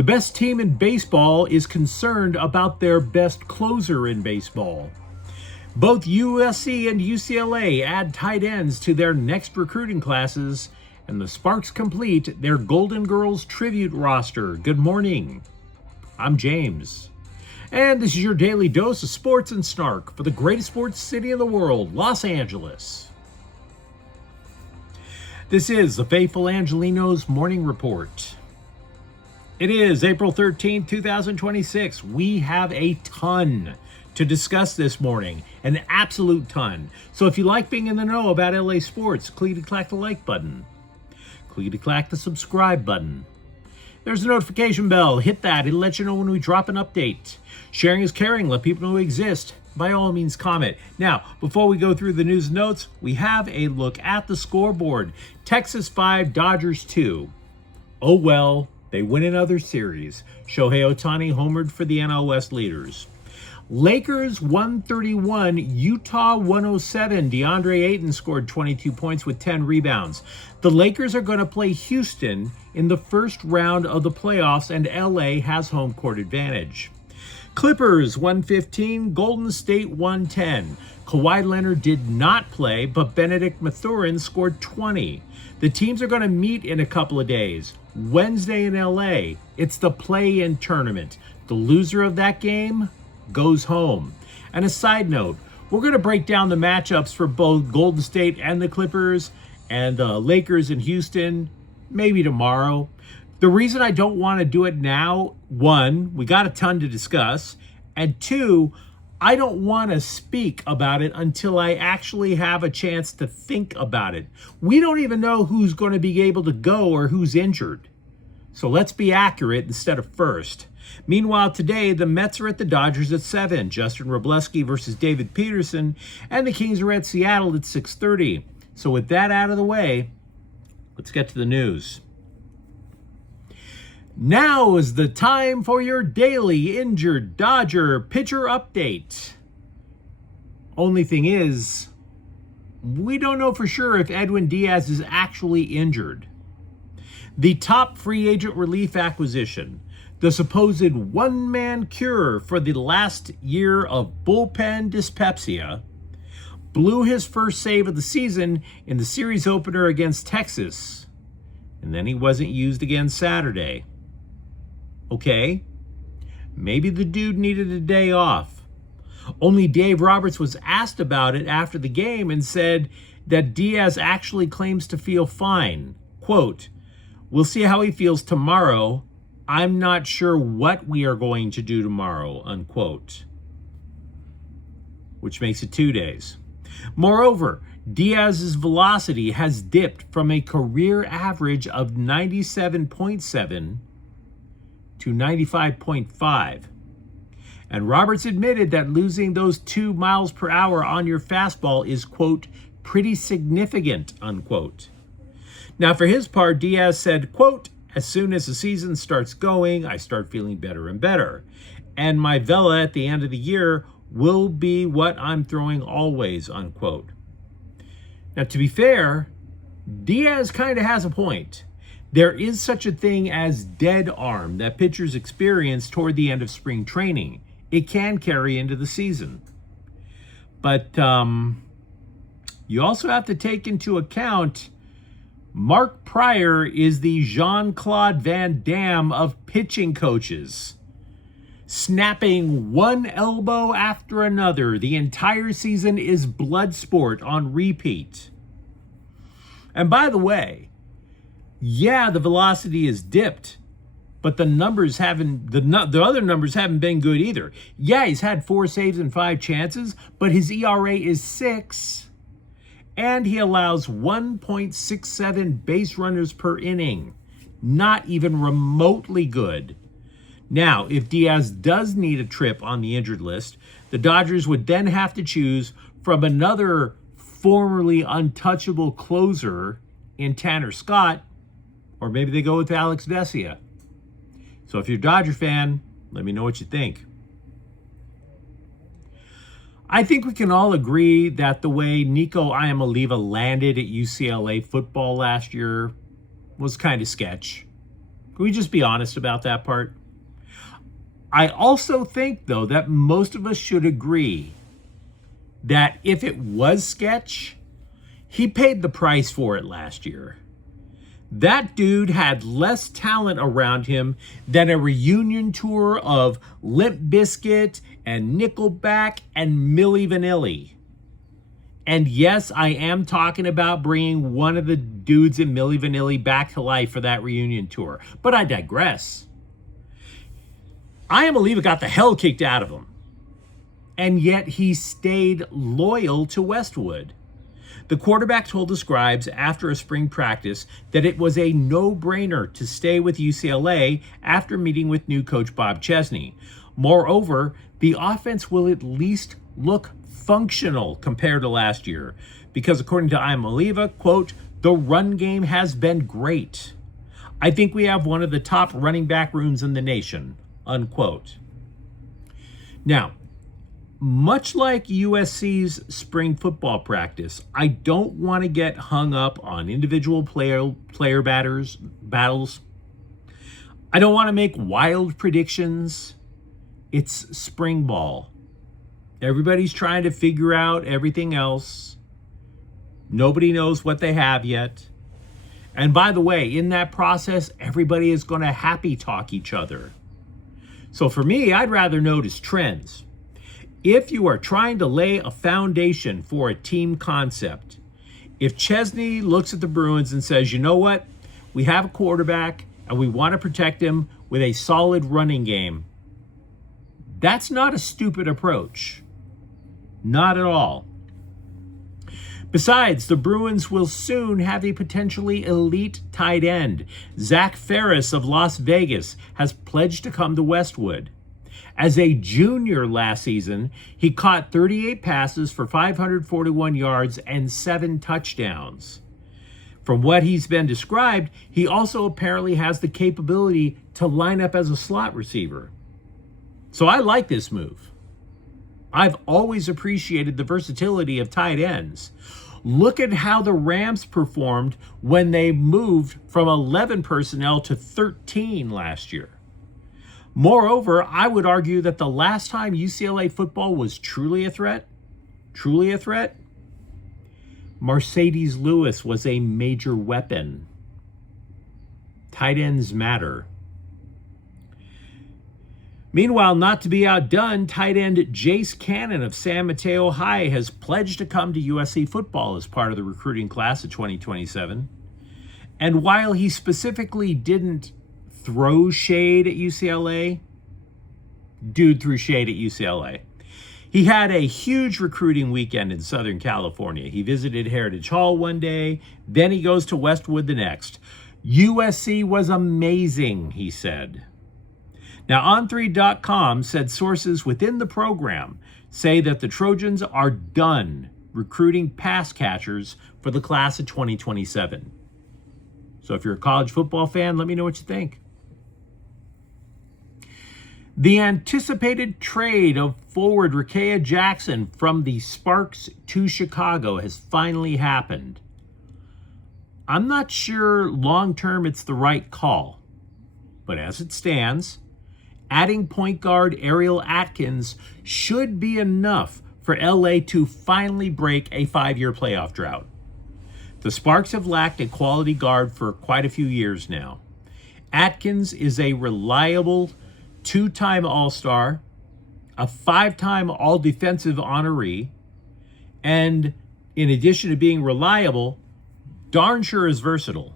The best team in baseball is concerned about their best closer in baseball. Both USC and UCLA add tight ends to their next recruiting classes, and the Sparks complete their Golden Girls tribute roster. Good morning. I'm James. And this is your daily dose of sports and snark for the greatest sports city in the world, Los Angeles. This is the faithful Angelenos Morning Report. It is April 13th, 2026. We have a ton to discuss this morning, an absolute ton. So if you like being in the know about LA sports, click the like button. Click the subscribe button. There's a notification bell. Hit that. It'll let you know when we drop an update. Sharing is caring. Let people know we exist. By all means, comment. Now, before we go through the news and notes, we have a look at the scoreboard. Texas 5, Dodgers 2. Oh well, they win another series. Shohei Ohtani homered for the NL West leaders. Lakers 131, Utah 107. DeAndre Ayton scored 22 points with 10 rebounds. The Lakers are going to play Houston in the first round of the playoffs, and LA has home court advantage. Clippers 115, Golden State 110. Kawhi Leonard did not play, but Benedict Mathurin scored 20. The teams are going to meet in a couple of days. Wednesday in LA, it's the play-in tournament. The loser of that game goes home. And a side note, we're going to break down the matchups for both Golden State and the Clippers and the Lakers and Houston maybe tomorrow. The reason I don't want to do it now, one, we got a ton to discuss, and two, I don't want to speak about it until I actually have a chance to think about it. We don't even know who's going to be able to go or who's injured. So let's be accurate instead of first. Meanwhile, today, the Mets are at the Dodgers at 7. Justin Robleski versus David Peterson, and the Kings are at Seattle at 6:30. So with that out of the way, let's get to the news. Now is the time for your daily injured Dodger pitcher update. Only thing is, we don't know for sure if Edwin Diaz is actually injured. The top free agent relief acquisition, the supposed one-man cure for the last year of bullpen dyspepsia, blew his first save of the season in the series opener against Texas, and then he wasn't used again Saturday. Okay, maybe the dude needed a day off. Only Dave Roberts was asked about it after the game and said that Diaz actually claims to feel fine. Quote, "We'll see how he feels tomorrow. I'm not sure what we are going to do tomorrow," unquote. Which makes it 2 days. Moreover, Diaz's velocity has dipped from a career average of 97.7 to 95.5. And Roberts admitted that losing those 2 miles per hour on your fastball is, quote, "pretty significant," unquote. Now, for his part, Diaz said, quote, "As soon as the season starts going, I start feeling better and better. And my vela at the end of the year will be what I'm throwing always," unquote. Now, to be fair, Diaz kind of has a point. There is such a thing as dead arm that pitchers experience toward the end of spring training. It can carry into the season. But you also have to take into account Mark Pryor is the Jean-Claude Van Damme of pitching coaches, snapping one elbow after another. The entire season is blood sport on repeat. And by the way, yeah, the velocity is dipped, but the numbers haven't, the other numbers haven't been good either. Yeah, he's had 4 saves and 5 chances, but his ERA is 6. And he allows 1.67 base runners per inning. Not even remotely good. Now, if Diaz does need a trip on the injured list, the Dodgers would then have to choose from another formerly untouchable closer in Tanner Scott, or maybe they go with Alex Vesia. So if you're a Dodger fan, let me know what you think. I think we can all agree that the way Nico Iamaleava landed at UCLA football last year was kind of sketch. Can we just be honest about that part? I also think, though, that most of us should agree that if it was sketch, he paid the price for it last year. That dude had less talent around him than a reunion tour of Limp Bizkit and Nickelback and Milli Vanilli. And yes, I am talking about bringing one of the dudes in Milli Vanilli back to life for that reunion tour. But I digress. I Am Aliva got the hell kicked out of him. And yet he stayed loyal to Westwood. The quarterback told the Scribes after a spring practice that it was a no-brainer to stay with UCLA after meeting with new coach Bob Chesney. Moreover, the offense will at least look functional compared to last year, because according to I Am Aliva, quote, the run game has been great. I think we have one of the top running back rooms in the nation, unquote. Now, much like USC's spring football practice, I don't want to get hung up on individual player battles. I don't want to make wild predictions. It's spring ball. Everybody's trying to figure out everything else. Nobody knows what they have yet. And by the way, in that process, everybody is going to happy talk each other. So for me, I'd rather notice trends. If you are trying to lay a foundation for a team concept, if Chesney looks at the Bruins and says, you know what, we have a quarterback and we want to protect him with a solid running game, that's not a stupid approach. Not at all. Besides, the Bruins will soon have a potentially elite tight end. Zach Ferris of Las Vegas has pledged to come to Westwood. As a junior last season, he caught 38 passes for 541 yards and 7 touchdowns. From what he's been described, he also apparently has the capability to line up as a slot receiver. So I like this move. I've always appreciated the versatility of tight ends. Look at how the Rams performed when they moved from 11 personnel to 13 last year. Moreover, I would argue that the last time UCLA football was truly a threat, Mercedes Lewis was a major weapon. Tight ends matter. Meanwhile, not to be outdone, tight end Jace Cannon of San Mateo High has pledged to come to USC football as part of the recruiting class of 2027. And while he specifically didn't throw shade at UCLA, dude threw shade at UCLA. He had a huge recruiting weekend in Southern California. He visited Heritage Hall one day, then he goes to Westwood the next. USC was amazing, he said. Now, On3.com said sources within the program say that the Trojans are done recruiting pass catchers for the class of 2027. So if you're a college football fan, let me know what you think. The anticipated trade of forward Rakea Jackson from the Sparks to Chicago has finally happened. I'm not sure long-term it's the right call, but as it stands, adding point guard Ariel Atkins should be enough for LA to finally break a 5-year playoff drought. The Sparks have lacked a quality guard for quite a few years now. Atkins is a reliable 2-time All-Star, a 5-time All-Defensive honoree, and in addition to being reliable, darn sure is versatile.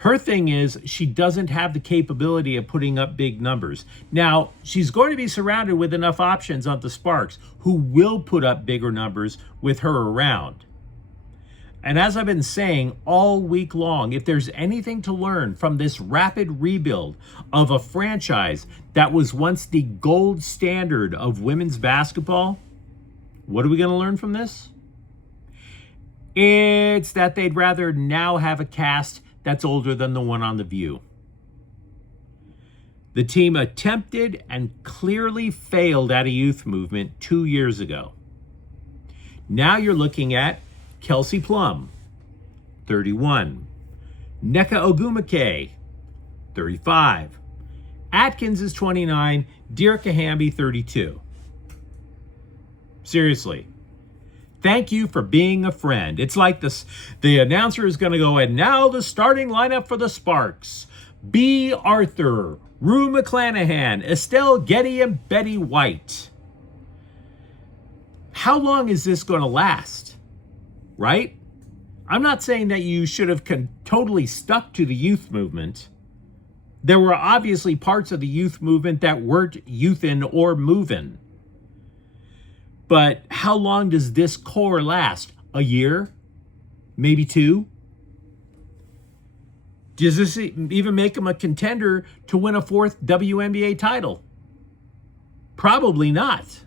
Her thing is she doesn't have the capability of putting up big numbers. Now, she's going to be surrounded with enough options on the Sparks who will put up bigger numbers with her around. And as I've been saying all week long, if there's anything to learn from this rapid rebuild of a franchise that was once the gold standard of women's basketball, what are we going to learn from this? It's that they'd rather now have a cast that's older than the one on The View. The team attempted and clearly failed at a youth movement 2 years ago. Now you're looking at Kelsey Plum, 31. Nneka Ogwumike, 35. Atkins is 29. Dirkahamby, 32. Seriously. Thank you for being a friend. It's like this. The announcer is going to go, and now the starting lineup for the Sparks. B. Arthur, Rue McClanahan, Estelle Getty, and Betty White. How long is this going to last? Right? I'm not saying that you should have totally stuck to the youth movement. There were obviously parts of the youth movement that weren't youthin' or movin'. But how long does this core last? A year? Maybe 2? Does this even make him a contender to win a 4th WNBA title? Probably not.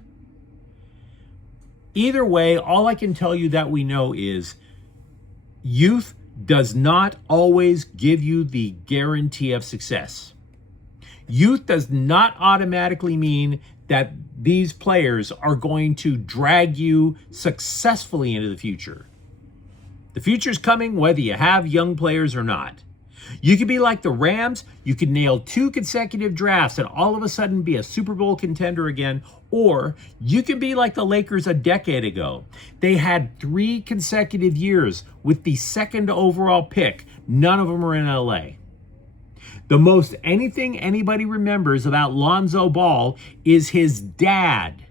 Either way, all I can tell you that we know is youth does not always give you the guarantee of success. Youth does not automatically mean that these players are going to drag you successfully into the future. The future's coming whether you have young players or not. You could be like the Rams. You could nail 2 consecutive drafts and all of a sudden be a Super Bowl contender again. Or you could be like the Lakers a decade ago. They had 3 consecutive years with the 2nd overall pick. None of them are in LA. The most anything anybody remembers about Lonzo Ball is his dad.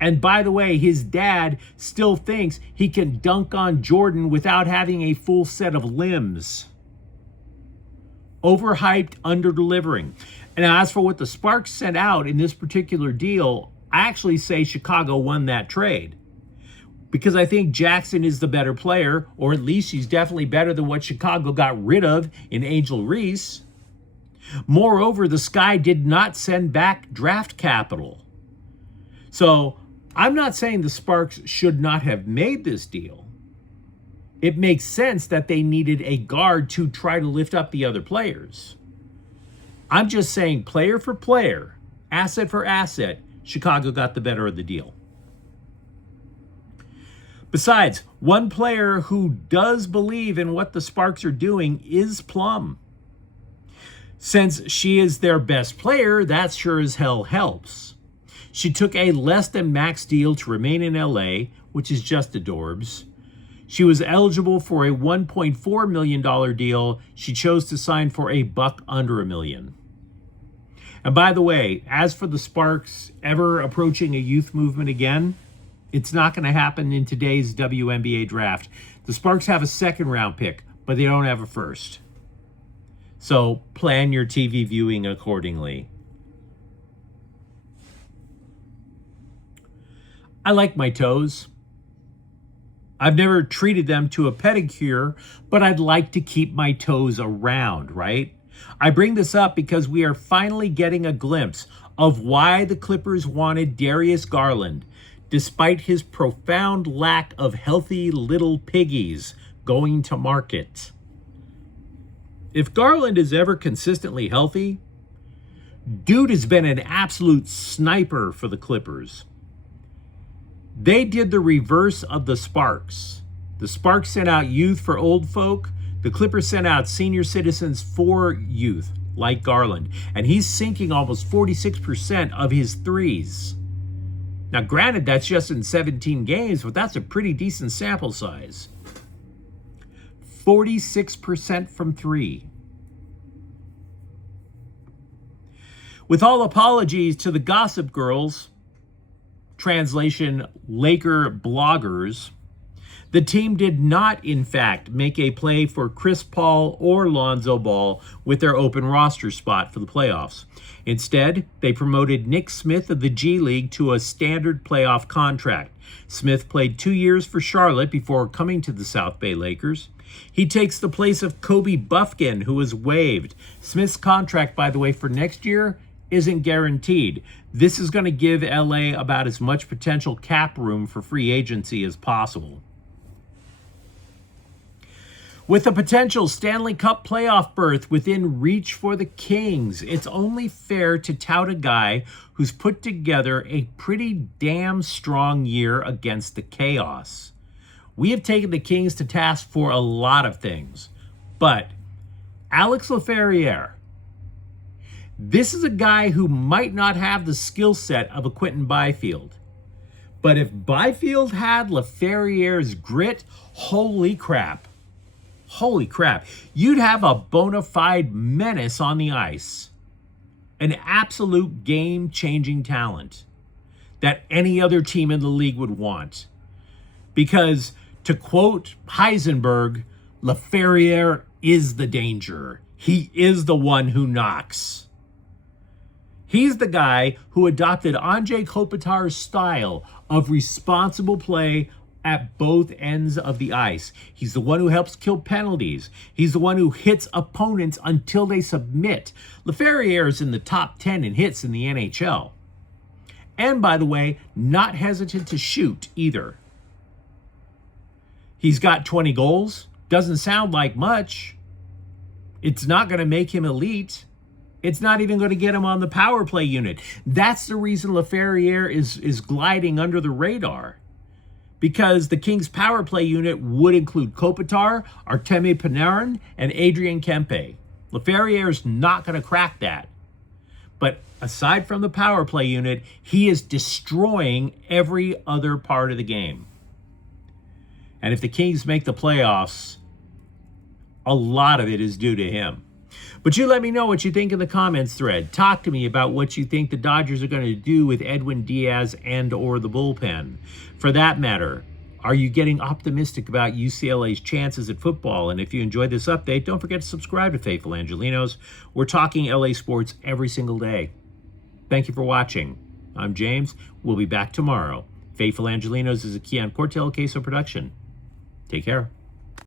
And by the way, his dad still thinks he can dunk on Jordan without having a full set of limbs. Overhyped, under-delivering. And as for what the Sparks sent out in this particular deal, I actually say Chicago won that trade. Because I think Jackson is the better player, or at least he's definitely better than what Chicago got rid of in Angel Reese. Moreover, the Sky did not send back draft capital. So I'm not saying the Sparks should not have made this deal. It makes sense that they needed a guard to try to lift up the other players. I'm just saying player for player, asset for asset, Chicago got the better of the deal. Besides, one player who does believe in what the Sparks are doing is Plum. Since she is their best player, that sure as hell helps. She took a less than max deal to remain in LA, which is just adorbs. She was eligible for a $1.4 million deal. She chose to sign for a buck under $1 million. And by the way, as for the Sparks ever approaching a youth movement again, it's not going to happen in today's WNBA draft. The Sparks have a 2nd round pick, but they don't have a 1st. So plan your TV viewing accordingly. I like my toes. I've never treated them to a pedicure, but I'd like to keep my toes around, right? I bring this up because we are finally getting a glimpse of why the Clippers wanted Darius Garland, despite his profound lack of healthy little piggies going to market. If Garland is ever consistently healthy, dude has been an absolute sniper for the Clippers. They did the reverse of the Sparks. The Sparks sent out youth for old folk. The Clippers sent out senior citizens for youth, like Garland. And he's sinking almost 46% of his threes. Now, granted, that's just in 17 games, but that's a pretty decent sample size. 46% from 3. With all apologies to the Gossip Girls, translation, Laker bloggers, the team did not, in fact, make a play for Chris Paul or Lonzo Ball with their open roster spot for the playoffs. Instead, they promoted Nick Smith of the G League to a standard playoff contract. Smith played 2 years for Charlotte before coming to the South Bay Lakers. He takes the place of Kobe Bufkin, who was waived. Smith's contract, by the way, for next year isn't guaranteed. This is going to give LA about as much potential cap room for free agency as possible. With a potential Stanley Cup playoff berth within reach for the Kings, it's only fair to tout a guy who's put together a pretty damn strong year against the chaos. We have taken the Kings to task for a lot of things, but Alex Laferriere. This is a guy who might not have the skill set of a Quentin Byfield. But if Byfield had Laferriere's grit, holy crap. Holy crap. You'd have a bona fide menace on the ice. An absolute game-changing talent that any other team in the league would want. Because, to quote Heisenberg, Laferriere is the danger. He is the one who knocks. He's the guy who adopted Anze Kopitar's style of responsible play at both ends of the ice. He's the one who helps kill penalties. He's the one who hits opponents until they submit. Laferriere is in the top 10 in hits in the NHL. And by the way, not hesitant to shoot either. He's got 20 goals. Doesn't sound like much. It's not going to make him elite. It's not even going to get him on the power play unit. That's the reason Laferriere is gliding under the radar. Because the Kings power play unit would include Kopitar, Artemi Panarin, and Adrian Kempe. Laferriere is not going to crack that. But aside from the power play unit, he is destroying every other part of the game. And if the Kings make the playoffs, a lot of it is due to him. But you let me know what you think in the comments thread. Talk to me about what you think the Dodgers are going to do with Edwin Diaz and or the bullpen. For that matter, are you getting optimistic about UCLA's chances at football? And if you enjoyed this update, don't forget to subscribe to Faithful Angelenos. We're talking LA sports every single day. Thank you for watching. I'm James. We'll be back tomorrow. Faithful Angelenos is a Keon Cortell Queso production. Take care.